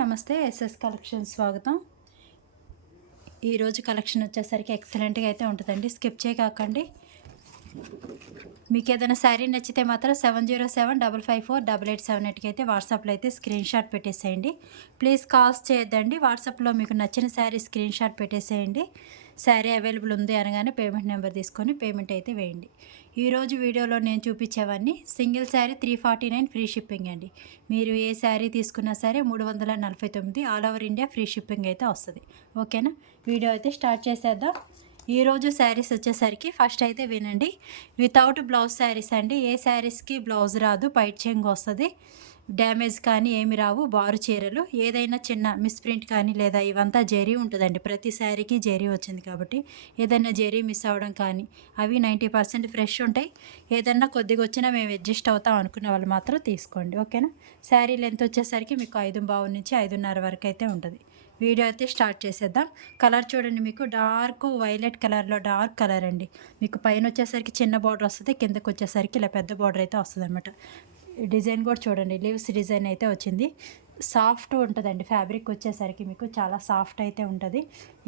నమస్తే. SS collection స్వాగతం. ఈరోజు కలెక్షన్ వచ్చేసరికి ఎక్సలెంట్గా అయితే ఉంటుందండి. స్కిప్ చేయకండి. మీకు ఏదైనా శారీ నచ్చితే మాత్రం 7075548878కి అయితే వాట్సాప్లో అయితే స్క్రీన్ షాట్ పెట్టేసేయండి. ప్లీజ్ కాల్స్ చేయొద్దండి. వాట్సాప్లో మీకు నచ్చిన శారీ స్క్రీన్ షాట్ పెట్టేసేయండి. శారీ అవైలబుల్ ఉంది అనగానే పేమెంట్ నెంబర్ తీసుకొని పేమెంట్ అయితే వేయండి. ఈరోజు వీడియోలో నేను చూపించేవన్నీ సింగిల్ శారీ 349 ఫ్రీ షిప్పింగ్ అండి. మీరు ఏ శారీ తీసుకున్నా సరే 349 all over India free shipping అయితే వస్తుంది. ఓకేనా? వీడియో అయితే స్టార్ట్ చేసేద్దాం. ఈరోజు శారీస్ వచ్చేసరికి ఫస్ట్ అయితే వినండి. వితౌట్ బ్లౌజ్ శారీస్ అండి. ఏ శారీస్కి బ్లౌజ్ రాదు, పైట్ చెంగు వస్తుంది, డ్యామేజ్ కానీ ఏమి రావు. బారు చీరలు ఏదైనా చిన్న మిస్ప్రింట్ కానీ లేదా ఇవంతా జెరీ ఉంటుందండి. ప్రతి శారీకి జెరీ వచ్చింది కాబట్టి ఏదైనా జెరీ మిస్ అవ్వడం కానీ అవి 90% ఫ్రెష్ ఉంటాయి. ఏదన్నా కొద్దిగా వచ్చినా మేము అడ్జస్ట్ అవుతాం అనుకునే వాళ్ళు మాత్రం తీసుకోండి. ఓకేనా? శారీ లెంత్ వచ్చేసరికి మీకు 5.5 నుంచి 5.5 వరకు అయితే ఉంటుంది. వీడియో అయితే స్టార్ట్ చేసేద్దాం. కలర్ చూడండి, మీకు డార్క్ వైలెట్ కలర్లో డార్క్ కలర్ అండి. మీకు పైన వచ్చేసరికి చిన్న బార్డర్ వస్తుంది, కిందకు వచ్చేసరికి ఇలా పెద్ద బార్డర్ అయితే వస్తుంది అనమాట. డిజైన్ కూడా చూడండి, లీవ్స్ డిజైన్ అయితే వచ్చింది. సాఫ్ట్ ఉంటుందండి. ఫ్యాబ్రిక్ వచ్చేసరికి మీకు చాలా సాఫ్ట్ అయితే ఉంటుంది.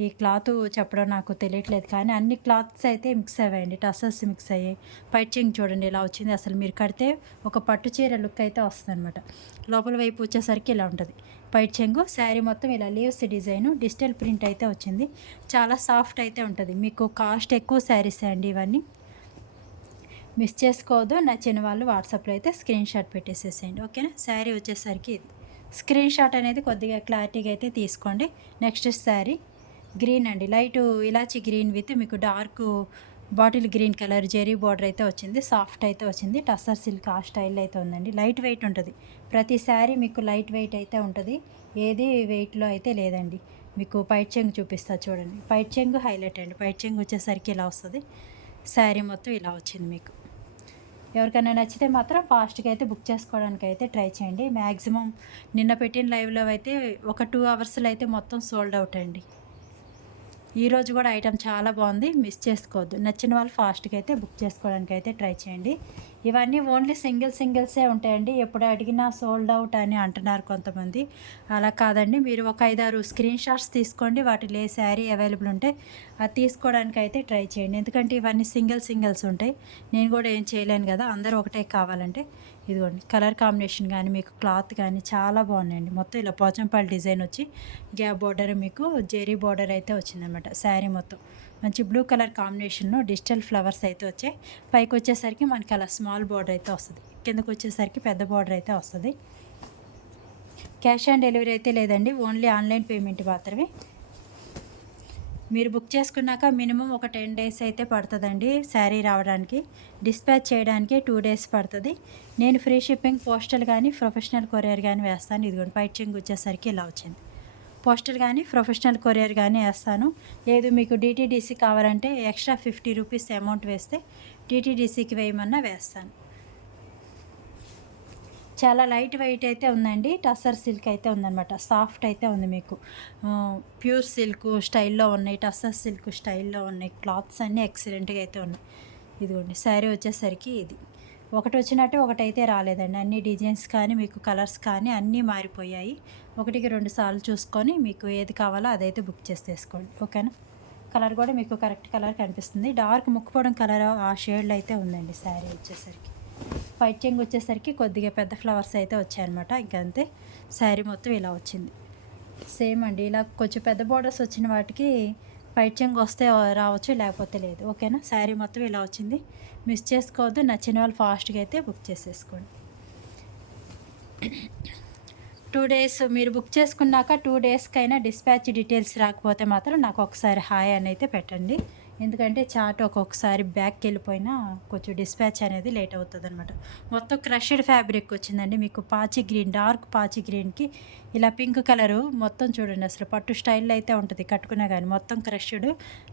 ఈ క్లాత్ చెప్పడం నాకు తెలియట్లేదు కానీ అన్ని క్లాత్స్ అయితే మిక్స్ అయ్యాయండి. టసల్స్ మిక్స్ అయ్యాయి. పైచింగ్ చూడండి ఇలా వచ్చింది. అసలు మీరు కడితే ఒక పట్టు చీర లుక్ అయితే వస్తుంది అనమాట. లోపల వైపు వచ్చేసరికి ఇలా ఉంటుంది పైట్ చెంగు. శారీ మొత్తం ఇలా లీవ్స్ డిజైన్ డిజిటల్ ప్రింట్ అయితే వచ్చింది. చాలా సాఫ్ట్ అయితే ఉంటుంది. మీకు కాస్ట్ ఎక్కువ శారీస్ అండి ఇవన్నీ. మిస్ చేసుకోవద్దు. నచ్చిన వాళ్ళు వాట్సాప్లో అయితే స్క్రీన్ షాట్ పెట్టేసేసేయండి. ఓకేనా? శారీ వచ్చేసరికి ఇది స్క్రీన్ షాట్ అనేది కొద్దిగా క్లారిటీగా అయితే తీసుకోండి. నెక్స్ట్ శారీ గ్రీన్ అండి. లైట్ ఇలాచి గ్రీన్ విత్ మీకు dark bottle green colour zari border అయితే వచ్చింది. సాఫ్ట్ అయితే వచ్చింది. టస్సర్ సిల్క్ ఆ స్టైల్ అయితే ఉందండి. లైట్ వెయిట్ ఉంటుంది. ప్రతి శారీ మీకు లైట్ వెయిట్ అయితే ఉంటుంది. ఏది వెయిట్లో అయితే లేదండి. మీకు పైట్ చెంగు చూపిస్తా చూడండి. పైట్ చెంగు హైలైట్ అండి. పైట్ చెంగు వచ్చేసరికి ఇలా వస్తుంది. శారీ మొత్తం ఇలా వచ్చింది. మీకు ఎవరికైనా నచ్చితే మాత్రం ఫాస్ట్గా అయితే బుక్ చేసుకోవడానికి అయితే ట్రై చేయండి. మ్యాక్సిమం నిన్న పెట్టిన లైవ్లో అయితే ఒక 2 అవర్స్లో అయితే మొత్తం సోల్డ్ అవుట్ అండి. ఈరోజు కూడా ఐటెం చాలా బాగుంది. మిస్ చేసుకోవద్దు. నచ్చిన వాళ్ళు ఫాస్ట్గా అయితే బుక్ చేసుకోవడానికి అయితే ట్రై చేయండి. ఇవన్నీ ఓన్లీ సింగిల్సే ఉంటాయండి. ఎప్పుడు అడిగినా సోల్డ్ అవుట్ అని అంటున్నారు కొంతమంది. అలా కాదండి. మీరు ఒక 5-6 స్క్రీన్ షాట్స్ తీసుకోండి. వాటిలో ఏ శారీ అవైలబుల్ ఉంటే అది తీసుకోవడానికి అయితే ట్రై చేయండి. ఎందుకంటే ఇవన్నీ సింగిల్స్ ఉంటాయి. నేను కూడా ఏం చేయలేను కదా, అందరూ ఒకటే కావాలంటే. ఇదిగోండి కలర్ కాంబినేషన్ కానీ మీకు క్లాత్ కానీ చాలా బాగున్నాయండి. మొత్తం ఇలా పోచంపల్లి డిజైన్ వచ్చి గ్యాప్ బార్డర్ మీకు జెరీ బార్డర్ అయితే వచ్చిందనమాట. శారీ మొత్తం మంచి బ్లూ కలర్ కాంబినేషన్లో డిజిటల్ ఫ్లవర్స్ అయితే వచ్చాయి. పైకి వచ్చేసరికి మనకి అలా స్మాల్ బార్డర్ అయితే వస్తుంది. కిందకు వచ్చేసరికి పెద్ద బార్డర్ అయితే వస్తుంది. క్యాష్ ఆన్ డెలివరీ అయితే లేదండి. ఓన్లీ ఆన్లైన్ పేమెంట్ మాత్రమే. మీరు బుక్ చేసుకున్నాక మినిమం ఒక 10 డేస్ అయితే పడుతుందండి శారీ రావడానికి. డిస్పాచ్ చేయడానికి 2 డేస్ పడుతుంది. నేను ఫ్రీ షిప్పింగ్ పోస్టల్ కానీ ప్రొఫెషనల్ కొరియర్ కానీ వేస్తాను. ఇదిగోండి పైచింగ్ వచ్చేసరికి ఇలా వచ్చింది. పోస్టల్ కానీ ప్రొఫెషనల్ కొరియర్ కానీ వేస్తాను. లేదు మీకు డిటీడీసీ కావాలంటే ఎక్స్ట్రా 50 రూపీస్ అమౌంట్ వేస్తే డిటీడీసీకి వేయమన్నా వేస్తాను. చాలా లైట్ వెయిట్ అయితే ఉందండి. టస్సర్ సిల్క్ అయితే ఉందన్నమాట. సాఫ్ట్ అయితే ఉంది. మీకు ప్యూర్ సిల్క్ స్టైల్లో ఉన్నాయి, టస్సర్ సిల్క్ స్టైల్లో ఉన్నాయి. క్లాత్స్ అన్నీ ఎక్సలెంట్గా అయితే ఉన్నాయి. ఇదిగోండి శారీ వచ్చేసరికి ఇది ఒకటి వచ్చినట్టు ఒకటైతే రాలేదండి. అన్ని డిజైన్స్ కానీ మీకు కలర్స్ కానీ అన్నీ మారిపోయాయి. 1-2 సార్లు చూసుకొని మీకు ఏది కావాలో అదైతే బుక్ చేసేసుకోండి. ఓకేనా? కలర్ కూడా మీకు కరెక్ట్ కలర్ కనిపిస్తుంది. డార్క్ ముక్కుపోవడం కలర్ ఆ షేడ్లో అయితే ఉందండి. శారీ వచ్చేసరికి పైట్ చెంగు వచ్చేసరికి కొద్దిగా పెద్ద ఫ్లవర్స్ అయితే వచ్చాయన్నమాట. ఇంకంతే. శారీ మొత్తం ఇలా వచ్చింది. సేమ్ అండి. ఇలా కొంచెం పెద్ద బోర్డర్స్ వచ్చిన వాటికి పైట్ చెంగు వస్తే రావచ్చు, లేకపోతే లేదు. ఓకేనా? శారీ మొత్తం ఇలా వచ్చింది. మిస్ చేసుకోవద్దు. నచ్చిన వాళ్ళు ఫాస్ట్గా అయితే బుక్ చేసేసుకోండి. 2 డేస్ మీరు బుక్ చేసుకున్నాక 2 డేస్కైనా డిస్పాచ్ డీటెయిల్స్ రాకపోతే మాత్రం నాకు ఒకసారి హాయ్ అని అయితే పెట్టండి. ఎందుకంటే చార్ట్ ఒక్కొక్కసారి బ్యాక్కి వెళ్ళిపోయినా కొంచెం డిస్పాచ్ అనేది లేట్ అవుతుంది అనమాట. మొత్తం క్రష్డ్ ఫ్యాబ్రిక్ వచ్చిందండి. మీకు పాచి గ్రీన్, డార్క్ పాచి గ్రీన్కి ఇలా పింక్ కలరు మొత్తం చూడండి. అసలు పట్టు స్టైల్లో అయితే ఉంటుంది కట్టుకున్నా కానీ. మొత్తం క్రష్డ్,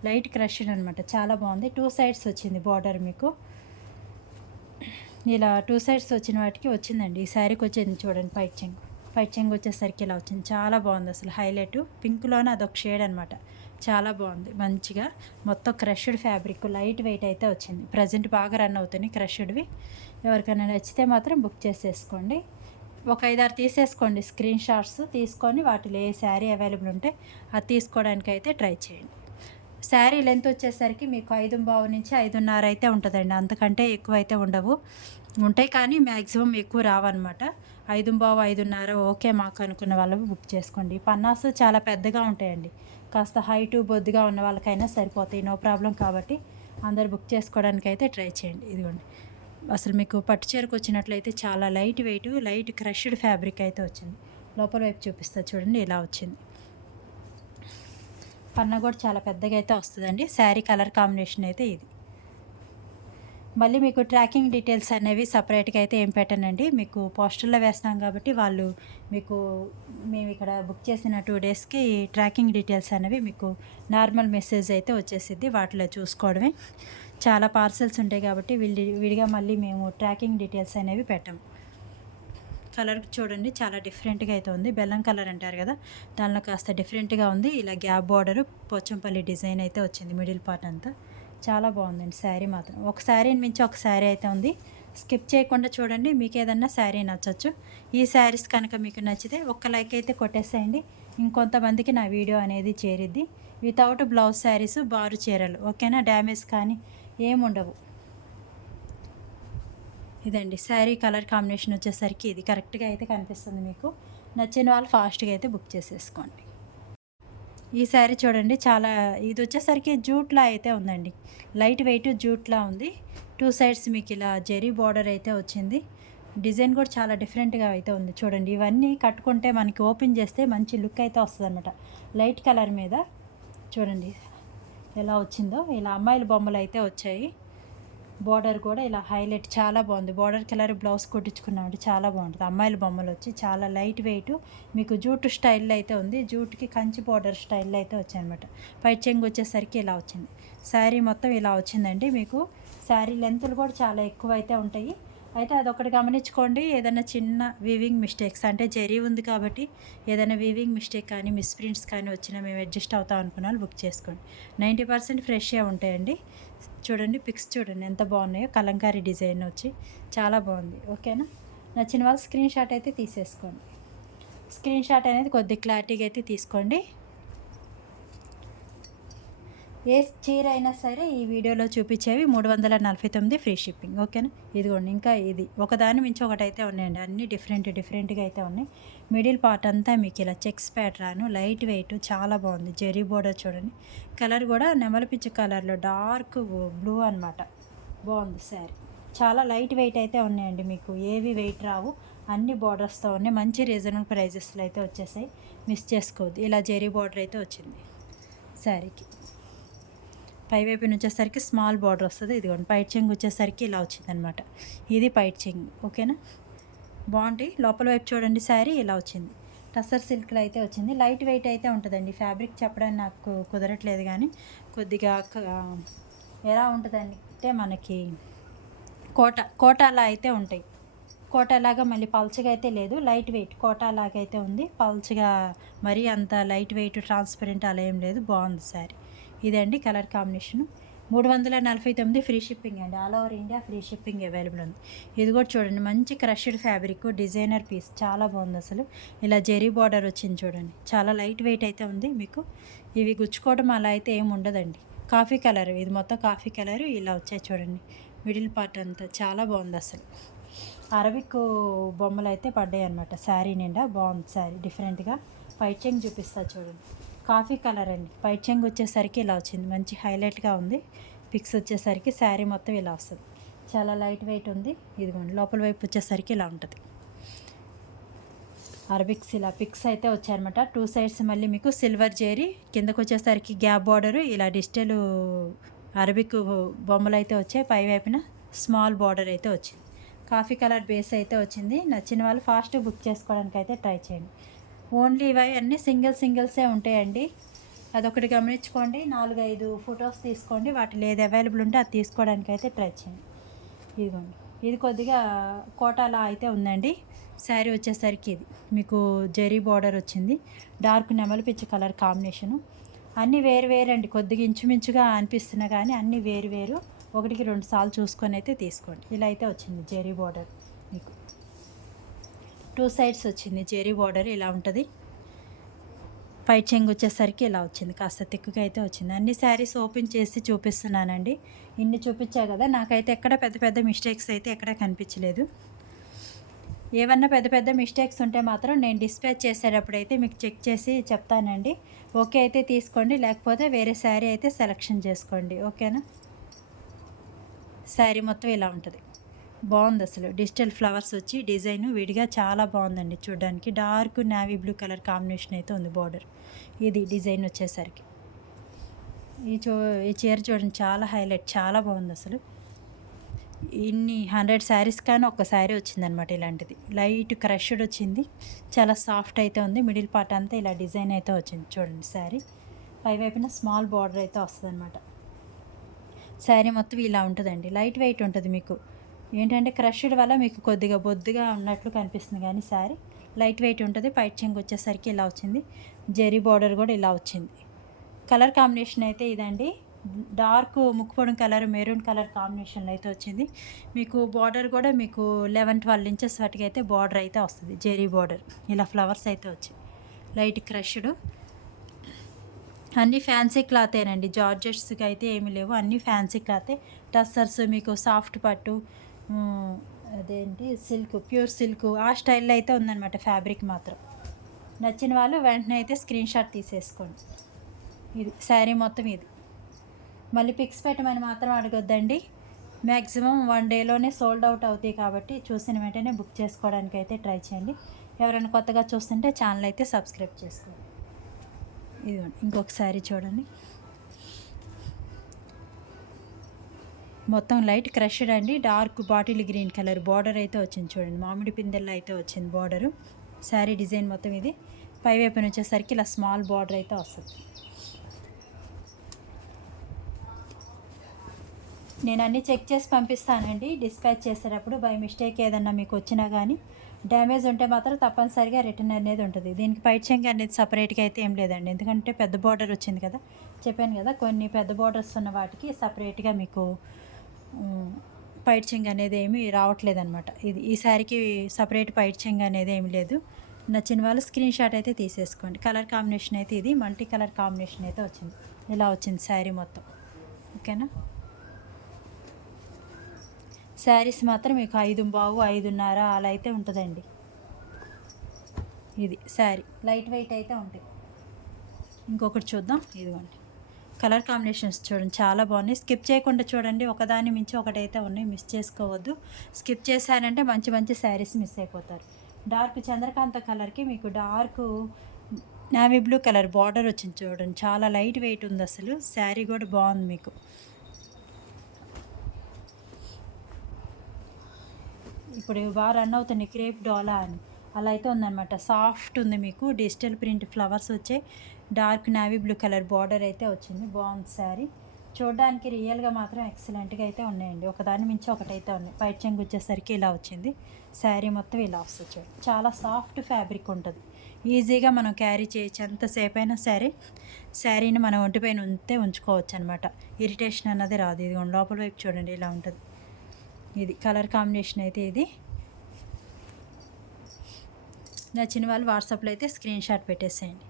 లైట్ క్రష్డ్ అనమాట. చాలా బాగుంది. 2 సైడ్స్ వచ్చింది బార్డర్ మీకు. ఇలా 2 సైడ్స్ వచ్చిన వాటికి వచ్చిందండి. ఈ శారీకి వచ్చింది చూడండి పైట్ చెంగు వచ్చేసరికి ఇలా వచ్చింది. చాలా బాగుంది. అసలు హైలైట్ పింక్లోనే అదొక షేడ్ అనమాట. చాలా బాగుంది. మంచిగా మొత్తం క్రష్డ్ ఫ్యాబ్రిక్ లైట్ వెయిట్ అయితే వచ్చింది. ప్రజెంట్ బాగా రన్ అవుతున్నాయి క్రష్డ్వి. ఎవరికైనా నచ్చితే మాత్రం బుక్ చేసేసుకోండి. ఒక 5-6 తీసేసుకోండి స్క్రీన్ షాట్స్ తీసుకొని వాటిలో ఏ శారీ అవైలబుల్ ఉంటే అది తీసుకోవడానికి అయితే ట్రై చేయండి. శారీ లెంత్ వచ్చేసరికి మీకు 5:15 నుంచి 5:30 అయితే ఉంటుందండి. అంతకంటే ఎక్కువ అయితే ఉండవు. ఉంటాయి కానీ మ్యాక్సిమం ఎక్కువ రావన్నమాట. 5:15, 5:30 ఓకే మాకు అనుకున్న వాళ్ళు బుక్ చేసుకోండి. పన్నాసు చాలా పెద్దగా ఉంటాయండి. కాస్త హైటు బొద్దుగా ఉన్న వాళ్ళకైనా సరిపోతాయి, నో ప్రాబ్లం. కాబట్టి అందరు బుక్ చేసుకోవడానికి అయితే ట్రై చేయండి. ఇదిగోండి, అసలు మీకు పట్టు చీరకు వచ్చినట్లయితే చాలా light weight, light crushed fabric అయితే వచ్చింది. లోపల వైపు చూపిస్తా చూడండి, ఇలా వచ్చింది. పన్నా కూడా చాలా పెద్దగా అయితే వస్తుందండి. శారీ కలర్ కాంబినేషన్ అయితే ఇది. మళ్ళీ మీకు ట్రాకింగ్ డీటెయిల్స్ అనేవి సపరేట్గా అయితే ఏం పెట్టానండి. మీకు పోస్టర్లో వేస్తాం కాబట్టి వాళ్ళు మీకు మేము ఇక్కడ బుక్ చేసిన 2 డేస్కి ట్రాకింగ్ డీటెయిల్స్ అనేవి మీకు నార్మల్ మెసేజ్ అయితే వచ్చేసిద్ది. వాటిలో చూసుకోవడమే. చాలా పార్సెల్స్ ఉంటాయి కాబట్టి విడిగా మళ్ళీ మేము ట్రాకింగ్ డీటెయిల్స్ అనేవి పెట్టాము. కలర్ చూడండి, చాలా డిఫరెంట్గా అయితే ఉంది. బెల్లం కలర్ అంటారు కదా, దానిలో కాస్త డిఫరెంట్గా ఉంది. ఇలా గ్యాప్ బార్డరు పోచంపల్లి డిజైన్ అయితే వచ్చింది మిడిల్ పార్ట్ అంతా. చాలా బాగుందండి శారీ మాత్రం. ఒక శారీని మించి ఒక శారీ అయితే ఉంది. స్కిప్ చేయకుండా చూడండి, మీకు ఏదన్నా శారీ నచ్చచ్చు. ఈ శారీస్ కనుక మీకు నచ్చితే ఒక్క లైక్ అయితే కొట్టేసేయండి. ఇంకొంతమందికి నా వీడియో అనేది చేరిద్ది. వితౌట్ బ్లౌజ్ శారీస్, బారు చీరలు, ఓకేనా? డ్యామేజ్ కానీ ఏముండవు. ఇదండి శారీ కలర్ కాంబినేషన్ వచ్చేసరికి ఇది కరెక్ట్గా అయితే కనిపిస్తుంది. మీకు నచ్చిన వాళ్ళు ఫాస్ట్గా అయితే బుక్ చేసేసుకోండి. ఈ శారీ చూడండి, చాలా ఇది వచ్చేసరికి జూట్లా అయితే ఉందండి. లైట్ వెయిట్ జూట్లా ఉంది. 2 సైడ్స్ మీకు ఇలా జెరీ బార్డర్ అయితే వచ్చింది. డిజైన్ కూడా చాలా డిఫరెంట్గా అయితే ఉంది. చూడండి, ఇవన్నీ కట్టుకుంటే మనకి ఓపెన్ చేస్తే మంచి లుక్ అయితే వస్తుంది అనమాట. లైట్ కలర్ మీద చూడండి ఎలా వచ్చిందో. ఇలా అమ్మాయిల బొమ్మలు అయితే వచ్చాయి. బార్డర్ కూడా ఇలా హైలైట్ చాలా బాగుంది. బార్డర్ కలర్ బ్లౌజ్ కుట్టించుకున్నామంటే చాలా బాగుంటుంది. అమ్మాయిల బొమ్మలు వచ్చి చాలా లైట్ వెయిట్ మీకు జూట్ స్టైల్లో అయితే ఉంది. జూట్కి కంచి బార్డర్ స్టైల్లో అయితే వచ్చాయన్నమాట. పైట్ చెంగు వచ్చేసరికి ఇలా వచ్చింది. శారీ మొత్తం ఇలా వచ్చిందండి. మీకు శారీ లెంతులు కూడా చాలా ఎక్కువ అయితే ఉంటాయి. అయితే అదొకటి గమనించుకోండి. ఏదైనా చిన్న వీవింగ్ మిస్టేక్స్, అంటే జరీ ఉంది కాబట్టి ఏదైనా వీవింగ్ మిస్టేక్ కానీ మిస్ప్రింట్స్ కానీ వచ్చినా మేము అడ్జస్ట్ అవుతాం అనుకున్నాను బుక్ చేసుకోండి. 90% ఫ్రెష్గా ఉంటాయండి. చూడండి, పిక్స్ చూడండి ఎంత బాగున్నాయో. కలంకారీ డిజైన్ వచ్చి చాలా బాగుంది, ఓకేనా? నచ్చిన వాళ్ళు స్క్రీన్ షాట్ అయితే తీసేసుకోండి. స్క్రీన్ షాట్ అనేది కొద్ది క్లారిటీగా అయితే తీసుకోండి. ఏ చీర అయినా సరే ఈ వీడియోలో చూపించేవి 349 ఫ్రీ షిప్పింగ్, ఓకేనా? ఇదిగోండి, ఇంకా ఇది ఒకదాని మించి ఒకటైతే ఉన్నాయండి. అన్నీ డిఫరెంట్గా అయితే ఉన్నాయి. మిడిల్ పార్ట్ అంతా మీకు ఇలా చెక్స్ ప్యాటర్న్, లైట్ వెయిట్, చాలా బాగుంది. జెరీ బోర్డర్ చూడండి. కలర్ కూడా నెమలిపిచ్చి కలర్లో డార్క్ బ్లూ అనమాట. బాగుంది శారీ. చాలా లైట్ వెయిట్ అయితే ఉన్నాయండి. మీకు ఏవి వెయిట్ రావు. అన్ని బార్డర్స్తో ఉన్నాయి. మంచి రీజనబుల్ ప్రైజెస్లో అయితే వచ్చేసాయి. మిస్ చేసుకోవద్దు. ఇలా జెరీ బార్డర్ అయితే వచ్చింది శారీకి. పైవైపు వచ్చేసరికి స్మాల్ బార్డర్ వస్తుంది. ఇదిగోండి, పైట్ చెంగు వచ్చేసరికి ఇలా వచ్చిందనమాట. ఇది పైట్ చెంగు, ఓకేనా? బాగుంటాయి. లోపల వైపు చూడండి, శారీ ఇలా వచ్చింది. టసర్ సిల్క్లో అయితే వచ్చింది. లైట్ వెయిట్ అయితే ఉంటుందండి. ఫ్యాబ్రిక్ చెప్పడానికి నాకు కుదరట్లేదు కానీ కొద్దిగా ఎలా ఉంటుందంటే మనకి కోటాలా అయితే ఉంటాయి. కోటాలాగా మళ్ళీ పల్చగా అయితే లేదు. లైట్ వెయిట్ కోటాలాగా అయితే ఉంది. పల్చగా మరీ అంత లైట్ వెయిట్ ట్రాన్స్పరెంట్ అలా ఏం లేదు. బాగుంది శారీ. ఇదండి కలర్ కాంబినేషన్. 349 ఫ్రీ షిప్పింగ్ అండి. All over India free shipping available ఉంది. ఇది కూడా చూడండి, మంచి క్రష్డ్ ఫ్యాబ్రిక్, డిజైనర్ పీస్, చాలా బాగుంది అసలు. ఇలా జెరీ బార్డర్ వచ్చింది చూడండి. చాలా లైట్ వెయిట్ అయితే ఉంది. మీకు ఇవి గుచ్చుకోవడం అలా అయితే ఏమి ఉండదండి. కాఫీ కలర్, ఇది మొత్తం కాఫీ కలర్ ఇలా వచ్చాయి చూడండి. మిడిల్ పార్ట్ అంతా చాలా బాగుంది అసలు. అరబిక్ బొమ్మలు అయితే పడ్డాయి అనమాట శారీ నిండా. బాగుంది శారీ డిఫరెంట్గా. పైట్ చెంగు చూపిస్తా చూడండి. కాఫీ కలర్ అండి. పైట్ చెంగు వచ్చేసరికి ఇలా వచ్చింది. మంచి హైలైట్గా ఉంది. పిక్స్ వచ్చేసరికి శారీ మొత్తం ఇలా వస్తుంది. చాలా లైట్ వెయిట్ ఉంది. ఇదిగోండి, లోపల వైపు వచ్చేసరికి ఇలా ఉంటుంది. అరబిక్స్ ఇలా పిక్స్ అయితే వచ్చాయన్నమాట. 2 సైడ్స్ మళ్ళీ మీకు సిల్వర్ జేరీ, కిందకు వచ్చేసరికి గ్యాప్ బార్డరు, ఇలా డిజిటల్ అరబిక్ బొమ్మలు అయితే వచ్చాయి. పై వైపున స్మాల్ బార్డర్ అయితే వచ్చింది. కాఫీ కలర్ బేస్ అయితే వచ్చింది. నచ్చిన వాళ్ళు ఫాస్ట్ బుక్ చేసుకోవడానికి అయితే ట్రై చేయండి. ఓన్లీ ఇవి అన్నీ సింగిల్సే ఉంటాయండి. అదొకటి గమనించుకోండి. 4-5 ఫొటోస్ తీసుకోండి. వాటిలో ఏది అవైలబుల్ ఉంటే అది తీసుకోవడానికి అయితే ట్రై చేయండి. ఇదిగోండి, ఇది కొద్దిగా కోటాలా అయితే ఉందండి. శారీ వచ్చేసరికి ఇది మీకు జెరీ బార్డర్ వచ్చింది. డార్క్ నెమలిపిచ్చి కలర్ కాంబినేషను. అన్నీ వేరు అండి. కొద్దిగా ఇంచుమించుగా అనిపిస్తున్నా కానీ అన్నీ వేరు. 1-2 సార్లు చూసుకొని అయితే తీసుకోండి. ఇలా అయితే వచ్చింది జెరీ బార్డర్ మీకు. టూ సైడ్స్ వచ్చింది జెరీ బార్డర్ ఇలా ఉంటుంది. పై చెంగు వచ్చేసరికి ఇలా వచ్చింది, కాస్త తిక్కుగా అయితే వచ్చింది. అన్ని శారీస్ ఓపెన్ చేసి చూపిస్తున్నానండి. ఇన్ని చూపించా కదా, నాకైతే ఎక్కడ పెద్ద పెద్ద మిస్టేక్స్ అయితే ఎక్కడ కనిపించలేదు. ఏమన్నా పెద్ద పెద్ద మిస్టేక్స్ ఉంటే మాత్రం నేను డిస్పాచ్ చేసేటప్పుడు అయితే మీకు చెక్ చేసి చెప్తానండి. ఓకే అయితే తీసుకోండి, లేకపోతే వేరే శారీ అయితే సెలెక్షన్ చేసుకోండి. ఓకేనా. శారీ మొత్తం ఇలా ఉంటుంది. బాగుంది అసలు. డిజిటల్ ఫ్లవర్స్ వచ్చి డిజైన్ విడిగా చాలా బాగుందండి చూడడానికి. Dark navy blue colour combination అయితే ఉంది బార్డర్. ఇది డిజైన్ వచ్చేసరికి ఈ చీర చూడండి, చాలా హైలైట్, చాలా బాగుంది అసలు. ఇన్ని 100 శారీస్ కానీ ఒక్క శారీ వచ్చిందనమాట ఇలాంటిది. లైట్ క్రష్డ్ వచ్చింది, చాలా సాఫ్ట్ అయితే ఉంది. మిడిల్ పార్ట్ అంతా ఇలా డిజైన్ అయితే వచ్చింది చూడండి. శారీ పైవైపున స్మాల్ బార్డర్ అయితే వస్తుంది అనమాట. శారీ మొత్తం ఇలా ఉంటుందండి, లైట్ వెయిట్ ఉంటుంది. మీకు ఏంటంటే క్రష్డ్ వల్ల మీకు కొద్దిగా బొద్దుగా ఉన్నట్లు కనిపిస్తుంది, కానీ శారీ లైట్ వెయిట్ ఉంటుంది. పైట్ చెంగు వచ్చేసరికి ఇలా వచ్చింది, జెరీ బార్డర్ కూడా ఇలా వచ్చింది. కలర్ కాంబినేషన్ అయితే ఇదండి, డార్క్ ముక్కుపొడం కలర్ మెరూన్ కలర్ కాంబినేషన్లో అయితే వచ్చింది. మీకు బార్డర్ కూడా మీకు 11-12 ఇంచెస్ వాటికి అయితే బార్డర్ అయితే వస్తుంది, జెరీ బార్డర్. ఇలా ఫ్లవర్స్ అయితే వచ్చాయి, లైట్ క్రష్డ్. అన్నీ ఫ్యాన్సీ క్లాతేనండి, జార్జెట్స్కి అయితే ఏమీ లేవు, అన్నీ ఫ్యాన్సీ క్లాతే. టస్సర్స్ మీకు సాఫ్ట్ పట్టు, అదేంటి సిల్క్, ప్యూర్ సిల్క్ ఆ స్టైల్లో అయితే ఉందన్నమాట. ఫ్యాబ్రిక్ మాత్రం నచ్చిన వాళ్ళు వెంటనే అయితే స్క్రీన్ షాట్ తీసేసుకోండి. ఇది శారీ మొత్తం ఇది. మళ్ళీ పిక్స్ పెట్టమని మాత్రం అడగొద్దండి, మ్యాక్సిమం 1 డేలోనే సోల్డ్ అవుట్ అవుతాయి కాబట్టి చూసిన వెంటనే బుక్ చేసుకోవడానికి అయితే ట్రై చేయండి. ఎవరైనా కొత్తగా చూస్తుంటే ఛానల్ అయితే సబ్స్క్రైబ్ చేసుకోండి. ఇదిగోండి ఇంకొక శారీ చూడండి, మొత్తం లైట్ క్రష్డ్ అండి, dark bottle green colour border అయితే వచ్చింది చూడండి. మామిడి పిందెల్లో అయితే వచ్చింది బార్డరు. శారీ డిజైన్ మొత్తం ఇది. పైవైపున వచ్చేసరికి ఇలా స్మాల్ బార్డర్ అయితే వస్తుంది. నేను అన్నీ చెక్ చేసి పంపిస్తానండి డిస్పాచ్ చేసేటప్పుడు. బై మిస్టేక్ ఏదన్నా మీకు వచ్చినా కానీ డ్యామేజ్ ఉంటే మాత్రం తప్పనిసరిగా రిటర్న్ అనేది ఉంటుంది. దీనికి పైట్ చెంగు అనేది సపరేట్గా అయితే ఏం లేదండి, ఎందుకంటే పెద్ద బార్డర్ వచ్చింది కదా. చెప్పాను కదా, కొన్ని పెద్ద బార్డర్స్ ఉన్న వాటికి సపరేట్గా మీకు పైట్ చెంగు అనేది ఏమీ రావట్లేదన్నమాట. ఇది ఈ శారీకి సపరేట్ పైట్ చెంగు అనేది ఏమి లేదు. నచ్చిన వాళ్ళు స్క్రీన్ షాట్ అయితే తీసేసుకోండి. కలర్ కాంబినేషన్ అయితే ఇది మల్టీ కలర్ కాంబినేషన్ అయితే వచ్చింది, ఇలా వచ్చింది శారీ మొత్తం. ఓకేనా. శారీస్ మాత్రం మీకు 5.25, 5.5 అలా అయితే ఉంటుందండి. ఇది శారీ లైట్ వెయిట్ అయితే ఉంటుంది. ఇంకొకటి చూద్దాం, ఇదిగోండి కలర్ కాంబినేషన్స్ చూడండి, చాలా బాగున్నాయి. స్కిప్ చేయకుండా చూడండి, ఒకదాని మించి ఒకటైతే ఉన్నాయి, మిస్ చేసుకోవద్దు. స్కిప్ చేశారంటే మంచి మంచి శారీస్ మిస్ అయిపోతారు. డార్క్ చంద్రకాంత కలర్కి మీకు dark navy blue colour border వచ్చింది చూడండి, చాలా లైట్ వెయిట్ ఉంది అసలు. శారీ కూడా బాగుంది మీకు. ఇప్పుడు బాగా రన్ అవుతుంది క్రేప్ డోలా అని, అలా అయితే ఉందన్నమాట. సాఫ్ట్ ఉంది, మీకు డిజిటల్ ప్రింట్ ఫ్లవర్స్ వచ్చే dark navy blue colour border అయితే వచ్చింది. బాగుంది శారీ చూడడానికి, రియల్గా మాత్రం ఎక్సలెంట్గా అయితే ఉన్నాయండి. ఒకదాని మించి ఒకటైతే ఉన్నాయి. పైట్ చెంగు వచ్చేసరికి ఇలా వచ్చింది. శారీ మొత్తం ఇలా వస్తుంది చూడండి, చాలా సాఫ్ట్ ఫ్యాబ్రిక్ ఉంటుంది, ఈజీగా మనం క్యారీ చేయొచ్చు. ఎంతసేపు అయినా సరే శారీని మనం ఒంటిపైన ఉంచుకోవచ్చు అనమాట, ఇరిటేషన్ అన్నది రాదు. ఇది లోపల వైపు చూడండి ఇలా ఉంటుంది. ఇది కలర్ కాంబినేషన్ అయితే ఇది. నచ్చిన వాళ్ళు వాట్సాప్లో అయితే స్క్రీన్ షాట్ పెట్టేసేయండి.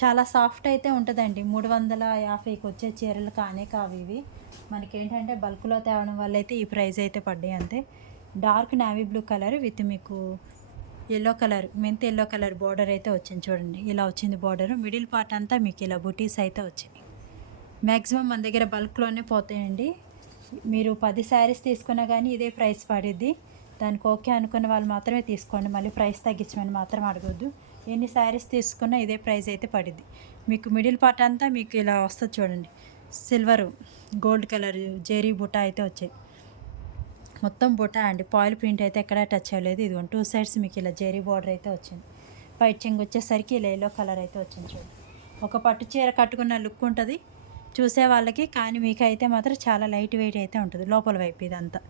చాలా సాఫ్ట్ అయితే ఉంటుందండి. 350కి వచ్చే చీరలు కానే కావు ఇవి. మనకేంటంటే బల్క్లో తేవడం వల్ల అయితే ఈ ప్రైస్ అయితే పడ్డాయి అంతే. Dark navy blue colour with మీకు ఎల్లో కలర్, మెంతి ఎల్లో కలర్ బార్డర్ అయితే వచ్చింది చూడండి, ఇలా వచ్చింది బార్డర్. మిడిల్ పార్ట్ అంతా మీకు ఇలా బుటీస్ అయితే వచ్చాయి. మ్యాక్సిమం మన దగ్గర బల్క్లోనే పోతాయండి. మీరు 10 శారీస్ తీసుకున్నా కానీ ఇదే ప్రైస్ పడిద్ది. దానికి ఓకే అనుకున్న వాళ్ళు మాత్రమే తీసుకోండి, మళ్ళీ ప్రైస్ తగ్గించమని మాత్రం అడగొద్దు. ఎన్ని శారీస్ తీసుకున్నా ఇదే ప్రైస్ అయితే పడిద్ది. మీకు మిడిల్ పార్ట్ అంతా మీకు ఇలా వస్తుంది చూడండి, సిల్వర్ గోల్డ్ కలర్ జెరీ బుట్ట అయితే వచ్చాయి. మొత్తం బుట్ట అండి, పాయిల్ ప్రింట్ అయితే ఎక్కడ టచ్ అవ్వలేదు. ఇది 2 సైడ్స్ మీకు ఇలా జెరీ బార్డర్ అయితే వచ్చింది. పైట్ చెంగు వచ్చేసరికి ఇలా ఎల్లో కలర్ అయితే వచ్చింది చూడండి. ఒక పట్టు చీర కట్టుకున్న లుక్ ఉంటుంది చూసే వాళ్ళకి, కానీ మీకైతే మాత్రం చాలా లైట్ వెయిట్ అయితే ఉంటుంది లోపల వైపు ఇదంతా.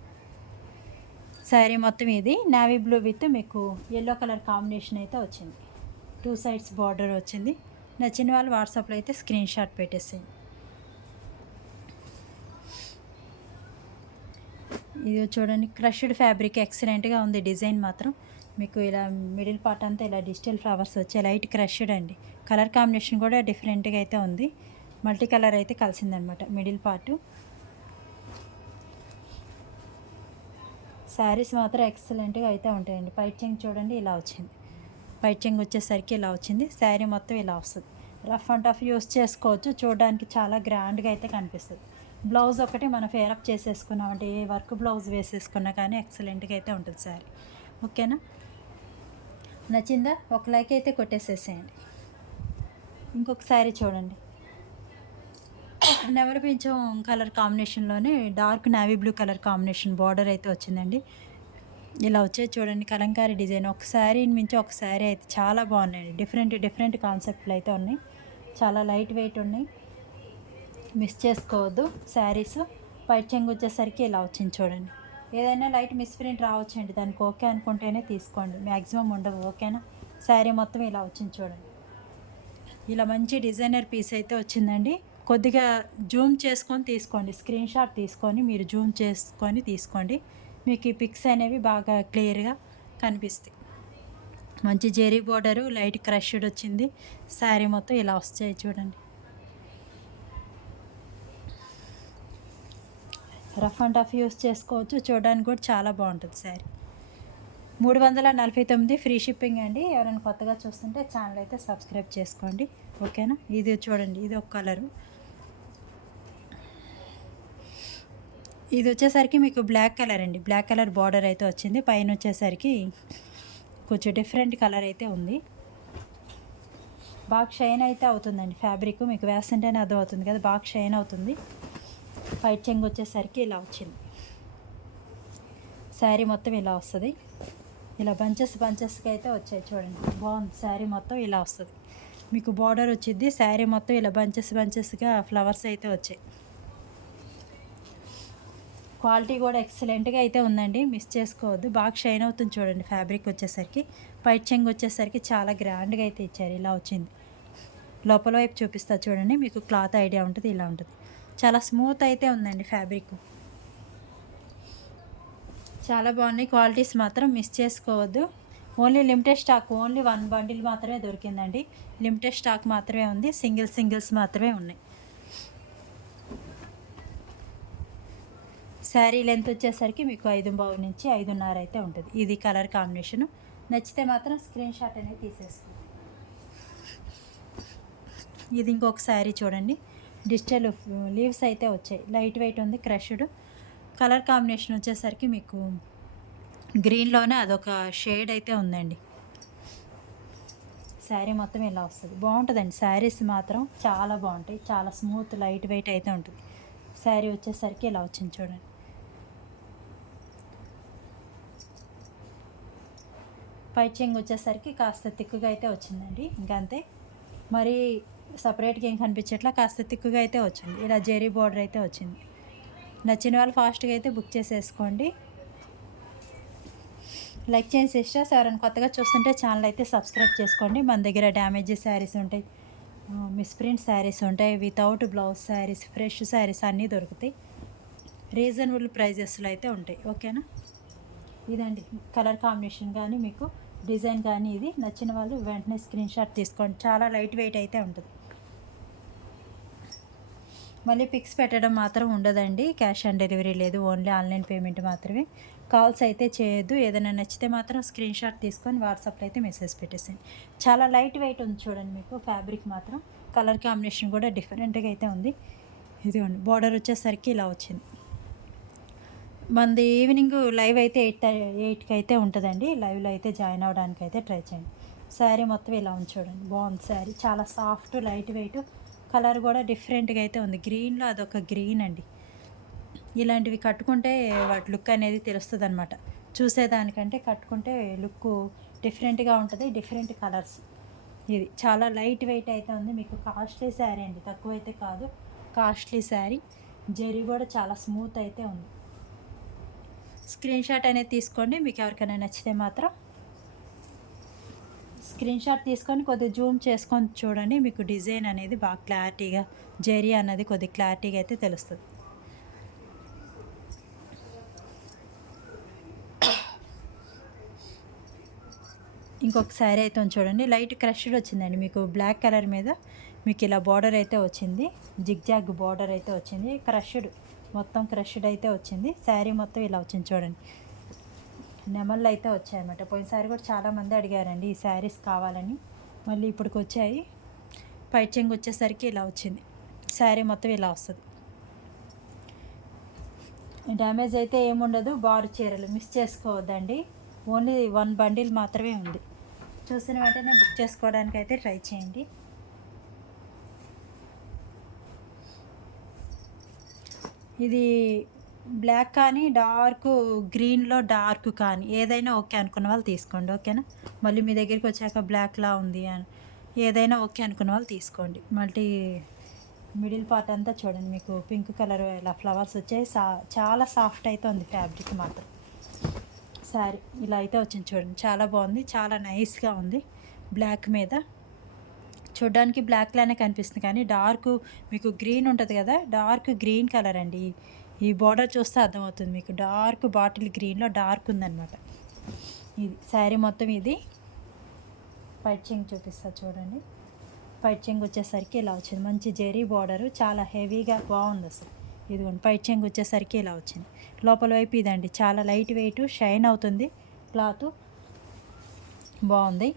శారీ మొత్తం ఇది నావీ బ్లూ విత్ మీకు ఎల్లో కలర్ కాంబినేషన్ అయితే వచ్చింది. 2 సైడ్స్ బార్డర్ వచ్చింది. నచ్చిన వాళ్ళు వాట్సాప్లో అయితే స్క్రీన్ షాట్ పెట్టేసేయండి. ఇది చూడండి, క్రష్డ్ ఫ్యాబ్రిక్ ఎక్సలెంట్గా ఉంది, డిజైన్ మాత్రం మీకు ఇలా మిడిల్ పార్ట్ అంతా ఇలా డిజిటల్ ఫ్లవర్స్ వచ్చే లైట్ క్రష్డ్ అండి. కలర్ కాంబినేషన్ కూడా డిఫరెంట్గా అయితే ఉంది. మల్టీ కలర్ అయితే కలిసిందనమాట మిడిల్ పార్ట్. శారీస్ మాత్రం ఎక్సలెంట్గా అయితే ఉంటాయండి. పైట్ చెంగు చూడండి ఇలా వచ్చింది. పైట్ చెంగు వచ్చేసరికి ఇలా వచ్చింది. శారీ మొత్తం ఇలా వస్తుంది. రఫ్ అండ్ టఫ్ యూస్ చేసుకోవచ్చు. చూడడానికి చాలా గ్రాండ్గా అయితే కనిపిస్తుంది. బ్లౌజ్ ఒకటి మనం ఫేరప్ చేసేసుకున్నామంటే ఏ వర్క్ బ్లౌజ్ వేసేసుకున్నా కానీ ఎక్సలెంట్గా అయితే ఉంటుంది శారీ. ఓకేనా? నచ్చిందా? ఒక లైక్ అయితే కొట్టేసేసేయండి. ఇంకొక శారీ చూడండి. నెమలి పింఛం కలర్ కాంబినేషన్లోనే dark navy blue colour combination border అయితే వచ్చిందండి. ఇలా వచ్చేది చూడండి కలంకారీ డిజైన్. ఒక శారీని మించి ఒక శారీ అయితే చాలా బాగున్నాయండి. డిఫరెంట్ కాన్సెప్ట్లు అయితే ఉన్నాయి. చాలా లైట్ వెయిట్ ఉన్నాయి. మిస్ చేసుకోవద్దు శారీస్. పైట్ చెంగు వచ్చేసరికి ఇలా వచ్చింది చూడండి. ఏదైనా లైట్ మిస్ప్రింట్ రావచ్చండి. దానికి ఓకే అనుకుంటేనే తీసుకోండి. మ్యాక్సిమం ఉండదు. ఓకేనా? శారీ మొత్తం ఇలా వచ్చింది చూడండి. ఇలా మంచి డిజైనర్ పీస్ అయితే వచ్చిందండి. కొద్దిగా జూమ్ చేసుకొని తీసుకోండి. స్క్రీన్ షాట్ తీసుకొని మీరు జూమ్ చేసుకొని తీసుకోండి. మీకు ఈ పిక్స్ అనేవి బాగా క్లియర్గా కనిపిస్తాయి. మంచి జెరీ బోర్డరు లైట్ క్రష్డ్ వచ్చింది. శారీ మొత్తం ఇలా వస్తాయి చూడండి. రఫ్ అండ్ టఫ్ యూస్ చేసుకోవచ్చు. చూడడానికి కూడా చాలా బాగుంటుంది శారీ. 349 ఫ్రీ షిప్పింగ్ అండి. ఎవరైనా కొత్తగా చూస్తుంటే ఛానల్ అయితే సబ్స్క్రైబ్ చేసుకోండి. ఓకేనా? ఇది చూడండి, ఇది ఒక కలరు. ఇది వచ్చేసరికి మీకు బ్లాక్ కలర్ అండి. బ్లాక్ కలర్ బార్డర్ అయితే వచ్చింది. పైన వచ్చేసరికి కొంచెం డిఫరెంట్ కలర్ అయితే ఉంది. బాగా షైన్ అయితే అవుతుందండి ఫ్యాబ్రిక్. మీకు వేస్తుంటేనే అర్థం అవుతుంది కదా, బాగా షైన్ అవుతుంది. పైట్ చెంగు వచ్చేసరికి ఇలా వచ్చింది. శారీ మొత్తం ఇలా వస్తుంది. ఇలా బంచెస్గా అయితే వచ్చాయి చూడండి. బాగుంది. శారీ మొత్తం ఇలా వస్తుంది. మీకు బార్డర్ వచ్చింది. శారీ మొత్తం ఇలా బంచెస్గా ఫ్లవర్స్ అయితే వచ్చాయి. క్వాలిటీ కూడా ఎక్సలెంట్గా అయితే ఉందండి. మిస్ చేసుకోవద్దు. బాగా షైన్ అవుతుంది చూడండి ఫ్యాబ్రిక్ వచ్చేసరికి. పైట్ చెంగు వచ్చేసరికి చాలా గ్రాండ్గా అయితే ఇచ్చారు. ఇలా వచ్చింది. లోపల వైపు చూపిస్తా చూడండి. మీకు క్లాత్ ఐడియా ఉంటుంది. ఇలా ఉంటుంది. చాలా స్మూత్ అయితే ఉందండి ఫ్యాబ్రిక్. చాలా బాగున్నాయి. క్వాలిటీస్ మాత్రం మిస్ చేసుకోవద్దు. Only limited stock. Only 1 bundle మాత్రమే దొరికిందండి. లిమిటెడ్ స్టాక్ మాత్రమే ఉంది. సింగిల్స్ మాత్రమే ఉన్నాయి. శారీ లెంత్ వచ్చేసరికి మీకు 5.5 నుంచి 5.5 అయితే ఉంటుంది. ఇది కలర్ కాంబినేషను. నచ్చితే మాత్రం స్క్రీన్ షాట్ అనేది తీసేసుకోండి. ఇది ఇంకొక శారీ చూడండి. డిజిటల్ లీవ్స్ అయితే వచ్చాయి. లైట్ వెయిట్ ఉంది. క్రష్డ్ కలర్ కాంబినేషన్ వచ్చేసరికి మీకు గ్రీన్లోనే అదొక షేడ్ అయితే ఉందండి. శారీ మొత్తం ఇలా వస్తుంది. బాగుంటుందండి. శారీస్ మాత్రం చాలా బాగుంటాయి. చాలా స్మూత్ లైట్ వెయిట్ అయితే ఉంటుంది. శారీ వచ్చేసరికి ఇలా వచ్చింది చూడండి. పైట్ చెంగు వచ్చేసరికి కాస్త తిక్కుగా అయితే వచ్చిందండి. ఇంకంతే, మరి సపరేట్గా ఏం కనిపించట్లా. కాస్త తిక్కుగా అయితే వచ్చింది. ఇలా జెరీ బార్డర్ అయితే వచ్చింది. నచ్చిన వాళ్ళు ఫాస్ట్గా అయితే బుక్ చేసేసుకోండి. లైక్ చేయండి సిస్టర్స్. ఎవరైనా కొత్తగా చూస్తుంటే ఛానల్ అయితే సబ్స్క్రైబ్ చేసుకోండి. మన దగ్గర డ్యామేజ్ శారీస్ ఉంటాయి, మిస్ప్రింట్ శారీస్ ఉంటాయి, without blouse saris, fresh saris అన్నీ దొరుకుతాయి. రీజనబుల్ ప్రైజెస్లో అయితే ఉంటాయి. ఓకేనా? ఇదండి కలర్ కాంబినేషన్ కానీ మీకు డిజైన్ కానీ. ఇది నచ్చిన వాళ్ళు వెంటనే స్క్రీన్ షాట్ తీసుకోండి. చాలా లైట్ వెయిట్ అయితే ఉంటుంది. మళ్ళీ పిక్స్ పెట్టడం మాత్రం ఉండదండి. క్యాష్ ఆన్ డెలివరీ లేదు. ఓన్లీ ఆన్లైన్ పేమెంట్ మాత్రమే. కాల్స్ అయితే చేయొద్దు. ఏదైనా నచ్చితే మాత్రం స్క్రీన్ షాట్ తీసుకొని వాట్సాప్లో అయితే మెసేజ్ పెట్టేసేయండి. చాలా లైట్ వెయిట్ ఉంది చూడండి. మీకు ఫ్యాబ్రిక్ మాత్రం కలర్ కాంబినేషన్ కూడా డిఫరెంట్గా అయితే ఉంది. ఇదిగోండి బార్డర్ వచ్చేసరికి ఇలా వచ్చింది. మనది ఈవినింగ్ లైవ్ అయితే 8కి అయితే ఉంటుందండి. లైవ్లో అయితే జాయిన్ అవ్వడానికి అయితే ట్రై చేయండి. శారీ మొత్తం ఇలా ఉంది చూడండి. బాగుంది శారీ. చాలా సాఫ్ట్ లైట్ వెయిట్. కలర్ కూడా డిఫరెంట్గా అయితే ఉంది. గ్రీన్లో అదొక గ్రీన్ అండి. ఇలాంటివి కట్టుకుంటే వాటి లుక్ అనేది తెలుస్తుంది అనమాట. చూసేదానికంటే కట్టుకుంటే లుక్ డిఫరెంట్గా ఉంటుంది. Different colours. ఇది చాలా లైట్ వెయిట్ అయితే ఉంది. మీకు కాస్ట్లీ శారీ అండి. తక్కువ అయితే కాదు, కాస్ట్లీ శారీ. జరీ కూడా చాలా స్మూత్ అయితే ఉంది. స్క్రీన్ షాట్ అనేది తీసుకోండి. మీకు ఎవరికైనా నచ్చితే మాత్రం స్క్రీన్ షాట్ తీసుకొని కొద్దిగా జూమ్ చేసుకొని చూడండి. మీకు డిజైన్ అనేది బాగా క్లారిటీగా, జరీ అన్నది కొద్దిగా క్లారిటీగా అయితే తెలుస్తుంది. ఇంకొక శారీ అయితే ఉంది చూడండి, లైట్ క్రష్డ్ వచ్చిందండి మీకు బ్లాక్ కలర్ మీద. మీకు ఇలా బార్డర్ అయితే వచ్చింది, జిగ్జాగ్ బార్డర్ అయితే వచ్చింది, క్రష్డ్ మొత్తం క్రష్డ్ అయితే వచ్చింది. శారీ మొత్తం ఇలా వచ్చింది చూడండి, నెమళ్ళు అయితే వచ్చాయన్నమాట. పోయినసారి కూడా చాలామంది అడిగారండి ఈ శారీస్ కావాలని, మళ్ళీ ఇప్పటికి వచ్చాయి. పైచింగ్ వచ్చేసరికి ఇలా వచ్చింది, శారీ మొత్తం ఇలా వస్తుంది. డ్యామేజ్ అయితే ఏముండదు, బారు చీరలు మిస్ చేసుకోవద్దండి. ఓన్లీ 1 బండిల్ మాత్రమే ఉంది. చూసిన వెంటనే బుక్ చేసుకోవడానికి అయితే ట్రై చేయండి. ఇది బ్లాక్ కానీ డార్క్ గ్రీన్లో డార్క్ కానీ ఏదైనా ఓకే అనుకున్న వాళ్ళు తీసుకోండి, ఓకేనా. మళ్ళీ మీ దగ్గరికి వచ్చాక బ్లాక్లా ఉంది అని ఏదైనా ఓకే అనుకున్న వాళ్ళు తీసుకోండి. మళ్ళీ మిడిల్ పార్ట్ అంతా చూడండి, మీకు పింక్ కలర్ ఇలా ఫ్లవర్స్ వచ్చాయి. చాలా సాఫ్ట్ అయితే ఉంది ఫ్యాబ్రిక్ మాత్రం. శారీ ఇలా అయితే వచ్చింది చూడండి, చాలా బాగుంది, చాలా నైస్గా ఉంది. బ్లాక్ మీద చూడడానికి బ్లాక్లానే కనిపిస్తుంది కానీ డార్క్ మీకు గ్రీన్ ఉంటుంది కదా, డార్క్ గ్రీన్ కలర్ అండి. ఈ బార్డర్ చూస్తే అర్థమవుతుంది మీకు, డార్క్ బాటిల్ గ్రీన్లో డార్క్ ఉందన్నమాట. ఇది శారీ మొత్తం. ఇది పైచింగ్ చూపిస్తా చూడండి. పైచింగ్ వచ్చేసరికి ఇలా వచ్చింది, మంచి జెరీ బార్డరు, చాలా హెవీగా బాగుంది అసలు. ఇదిగోండి పైచింగ్ వచ్చేసరికి ఇలా వచ్చింది. లోపల వైపు ఇదండి, చాలా లైట్ వెయిట్, షైన్ అవుతుంది క్లాత్, బాగుంది.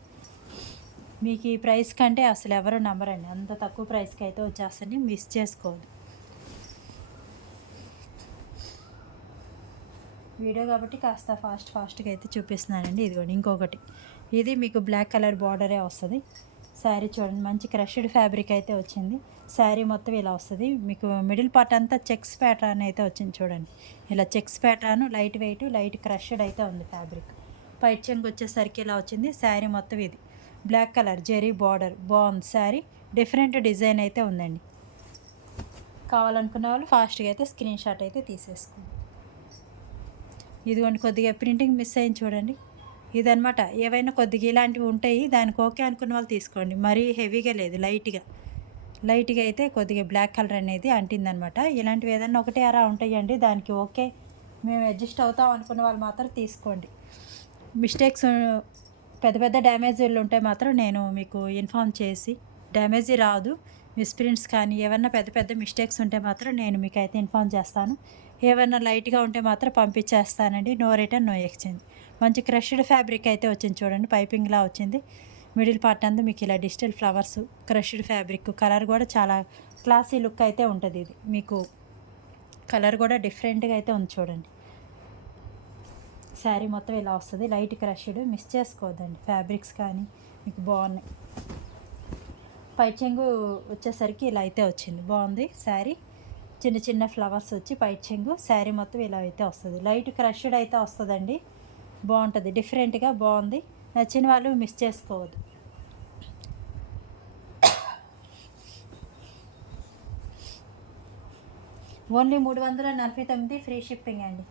మీకు ఈ ప్రైస్ కంటే అసలు ఎవరు నమ్మరండి, అంత తక్కువ ప్రైస్కి అయితే వచ్చేస్తుంది, మిస్ చేసుకోవద్దు. వీడియో కాబట్టి కాస్త ఫాస్ట్గా అయితే చూపిస్తున్నానండి. ఇదిగోండి ఇంకొకటి, ఇది మీకు బ్లాక్ కలర్ బార్డరే వస్తుంది. శారీ చూడండి, మంచి క్రష్డ్ ఫ్యాబ్రిక్ అయితే వచ్చింది. శారీ మొత్తం ఇలా వస్తుంది. మీకు మిడిల్ పార్ట్ అంతా చెక్స్ ప్యాటర్న్ అయితే వచ్చింది చూడండి, ఇలా checks pattern, light weight, light crushed అయితే ఉంది ఫ్యాబ్రిక్. పైట్ చెంగు వచ్చేసరికి ఇలా వచ్చింది. శారీ మొత్తం ఇది బ్లాక్ కలర్ జెరీ బార్డర్, బాగుంది శారీ, డిఫరెంట్ డిజైన్ అయితే ఉందండి. కావాలనుకున్న వాళ్ళు ఫాస్ట్గా అయితే స్క్రీన్ షాట్ అయితే తీసేసుకోండి. ఇదిగోండి కొద్దిగా ప్రింటింగ్ మిస్ అయింది చూడండి, ఇదనమాట. ఏవైనా కొద్దిగా ఇలాంటివి ఉంటాయి, దానికి ఓకే అనుకున్న వాళ్ళు తీసుకోండి. మరీ హెవీగా లేదు, లైట్గా అయితే కొద్దిగా బ్లాక్ కలర్ అనేది అంటిందనమాట. ఇలాంటివి ఏదైనా ఒకటే అరా ఉంటాయండి, దానికి ఓకే మేము అడ్జస్ట్ అవుతాం అనుకున్న వాళ్ళు మాత్రం తీసుకోండి. మిస్టేక్స్ పెద్ద డ్యామేజీలు ఉంటే మాత్రం నేను మీకు ఇన్ఫామ్ చేసి, డ్యామేజీ రాదు, మిస్ప్రింట్స్ కానీ ఏమన్నా పెద్ద మిస్టేక్స్ ఉంటే మాత్రం నేను మీకు అయితే ఇన్ఫామ్ చేస్తాను. ఏమన్నా లైట్గా ఉంటే మాత్రం పంపించేస్తానండి. No return no exchange. మంచి క్రష్డ్ ఫ్యాబ్రిక్ అయితే వచ్చింది చూడండి, పైపింగ్లా వచ్చింది. మిడిల్ పార్ట్ అంతా మీకు ఇలా digital flowers, crushed fabric, colour కూడా చాలా క్లాసీ లుక్ అయితే ఉంటుంది. ఇది మీకు కలర్ కూడా డిఫరెంట్గా అయితే ఉంది చూడండి. శారీ మొత్తం ఇలా వస్తుంది, లైట్ క్రష్డ్, మిస్ చేసుకోవద్దండి. ఫ్యాబ్రిక్స్ కానీ మీకు బాగున్నాయి. పైచెంగు వచ్చేసరికి ఇలా అయితే వచ్చింది, బాగుంది శారీ. చిన్న ఫ్లవర్స్ వచ్చి పైచెంగు, శారీ మొత్తం ఇలా అయితే వస్తుంది. లైట్ క్రష్డ్ అయితే వస్తుందండి, బాగుంటుంది, డిఫరెంట్గా బాగుంది. నచ్చిన వాళ్ళు మిస్ చేసుకోవద్దు. ఓన్లీ 349 ఫ్రీ షిప్పింగ్ అండి.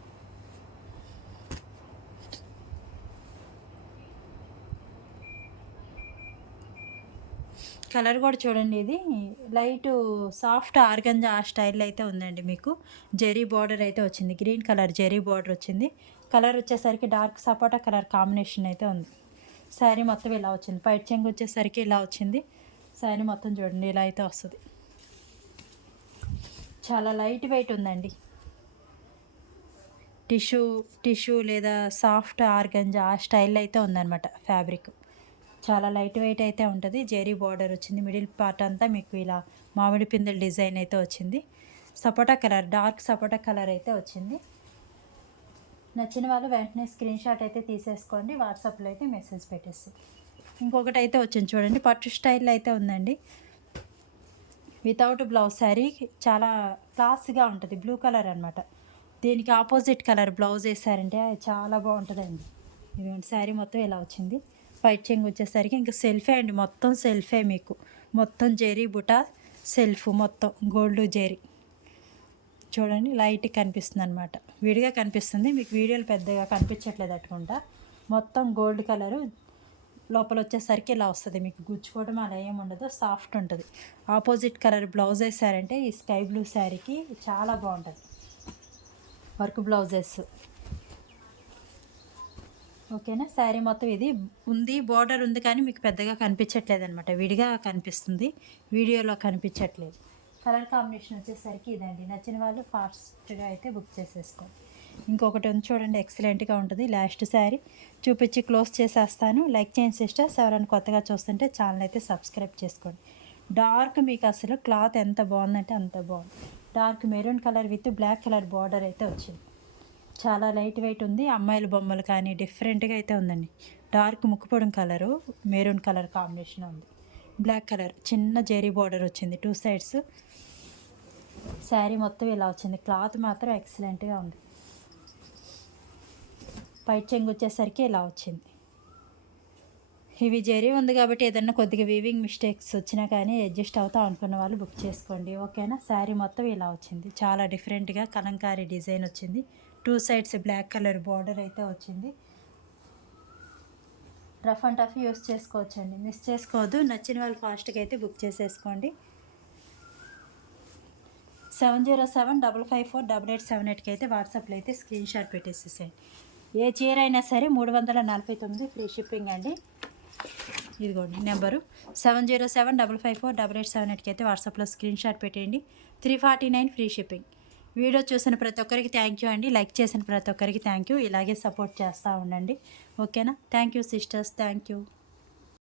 కలర్ కూడా చూడండి, ఇది లైట్ సాఫ్ట్ ఆర్గంజా ఆ స్టైల్లో అయితే ఉందండి. మీకు జెరీ బార్డర్ అయితే వచ్చింది, గ్రీన్ కలర్ జెరీ బార్డర్ వచ్చింది. కలర్ వచ్చేసరికి డార్క్ సపోటా కలర్ కాంబినేషన్ అయితే ఉంది. శారీ మొత్తం ఇలా వచ్చింది. పైట్ చెంగు వచ్చేసరికి ఇలా వచ్చింది. శారీ మొత్తం చూడండి ఇలా అయితే వస్తుంది. చాలా లైట్ వెయిట్ ఉందండి. టిష్యూ లేదా సాఫ్ట్ ఆర్గంజా ఆ స్టైల్లో అయితే ఉందన్నమాట ఫ్యాబ్రిక్. చాలా లైట్ వెయిట్ అయితే ఉంటుంది. జెరీ బార్డర్ వచ్చింది. మిడిల్ పార్ట్ అంతా మీకు ఇలా మామిడి పిందెల డిజైన్ అయితే వచ్చింది. సపోటా కలర్, డార్క్ సపోటా కలర్ అయితే వచ్చింది. నచ్చిన వాళ్ళు వెంటనే స్క్రీన్ షాట్ అయితే తీసేసుకోండి, వాట్సాప్లో అయితే మెసేజ్ పెట్టేసి. ఇంకొకటి అయితే వచ్చింది చూడండి, పట్టు స్టైల్లో అయితే ఉందండి. వితౌట్ బ్లౌజ్ శారీ, చాలా క్లాస్గా ఉంటుంది. బ్లూ కలర్ అనమాట. దీనికి ఆపోజిట్ కలర్ బ్లౌజ్ వేసారంటే చాలా బాగుంటుందండి. ఇదిగోండి శారీ మొత్తం ఇలా వచ్చింది. పైట్ చెంగు వచ్చేసరికి ఇంకా సెల్ఫే అండి, మొత్తం సెల్ఫే. మీకు మొత్తం జెరీ బుటా సెల్ఫ్, మొత్తం గోల్డ్ జెరీ చూడండి. లైట్ కనిపిస్తుంది అనమాట, విడిగా కనిపిస్తుంది మీకు, వీడియోలు పెద్దగా కనిపించట్లేదు అట్టుకుంటా. మొత్తం గోల్డ్ కలరు, లోపల వచ్చేసరికి ఇలా వస్తుంది. మీకు గుచ్చుకోవడం అలా ఏమి ఉండదు, సాఫ్ట్ ఉంటుంది. ఆపోజిట్ కలర్ బ్లౌజ్ వేసారంటే ఈ స్కై బ్లూ శారీకి చాలా బాగుంటుంది. వర్క్ బ్లౌజెస్ ఓకేనా. శారీ మొత్తం ఇది ఉంది, బోర్డర్ ఉంది కానీ మీకు పెద్దగా కనిపించట్లేదు అనమాట, విడిగా కనిపిస్తుంది, వీడియోలో కనిపించట్లేదు. కలర్ కాంబినేషన్ వచ్చేసరికి ఇదండి. నచ్చిన వాళ్ళు ఫాస్ట్గా అయితే బుక్ చేసేసుకోండి. ఇంకొకటి ఉంది చూడండి, ఎక్సలెంట్గా ఉంటుంది. లాస్ట్ శారీ చూపించి క్లోజ్ చేసేస్తాను. లైక్ చేయండి సిస్టర్స్. ఎవరైనా కొత్తగా చూస్తుంటే ఛానల్ అయితే సబ్స్క్రైబ్ చేసుకోండి. డార్క్ మీకు అసలు క్లాత్ ఎంత బాగుందంటే అంత బాగుంది. Dark maroon colour with black colour border అయితే వచ్చింది. చాలా లైట్ వెయిట్ ఉంది. అమ్మాయిల బొమ్మలు కానీ డిఫరెంట్గా అయితే ఉందండి. డార్క్ ముక్కుపొడం కలరు మెరూన్ కలర్ కాంబినేషన్ ఉంది. బ్లాక్ కలర్ చిన్న జెరీ బార్డర్ వచ్చింది 2 సైడ్స్. శారీ మొత్తం ఇలా వచ్చింది. క్లాత్ మాత్రం ఎక్సలెంట్గా ఉంది. పై చెంగు వచ్చేసరికి ఇలా వచ్చింది. ఇవి జెరీ ఉంది కాబట్టి ఏదన్నా కొద్దిగా వీవింగ్ మిస్టేక్స్ వచ్చినా కానీ అడ్జస్ట్ అవుతాం అనుకున్న వాళ్ళు బుక్ చేసుకోండి. ఓకేనా. శారీ మొత్తం ఇలా వచ్చింది. చాలా డిఫరెంట్గా కలంకారీ డిజైన్ వచ్చింది. 2 సైడ్స్ బ్లాక్ కలర్ బార్డర్ అయితే వచ్చింది. రఫ్ అండ్ టఫ్ యూస్ చేసుకోవచ్చండి, మిస్ చేసుకోవద్దు. నచ్చిన వాళ్ళు ఫాస్ట్గా అయితే బుక్ చేసేసుకోండి. 7075548878కి అయితే వాట్సాప్లో అయితే స్క్రీన్ షాట్ పెట్టేసేసేయండి. ఏ చీర అయినా సరే 349 ఫ్రీ షిప్పింగ్ అండి. ఇదిగోండి నెంబరు 7075548878కి అయితే వాట్సాప్లో స్క్రీన్ షాట్ పెట్టేయండి. 349 ఫ్రీ షిప్పింగ్. వీడియో చూసిన ప్రతి ఒక్కరికి థ్యాంక్ యూ అండి. లైక్ చేసిన ప్రతి ఒక్కరికి థ్యాంక్ యూ. ఇలాగే సపోర్ట్ చేస్తూ ఉండండి. ఓకేనా. Thank you sisters. Thank you.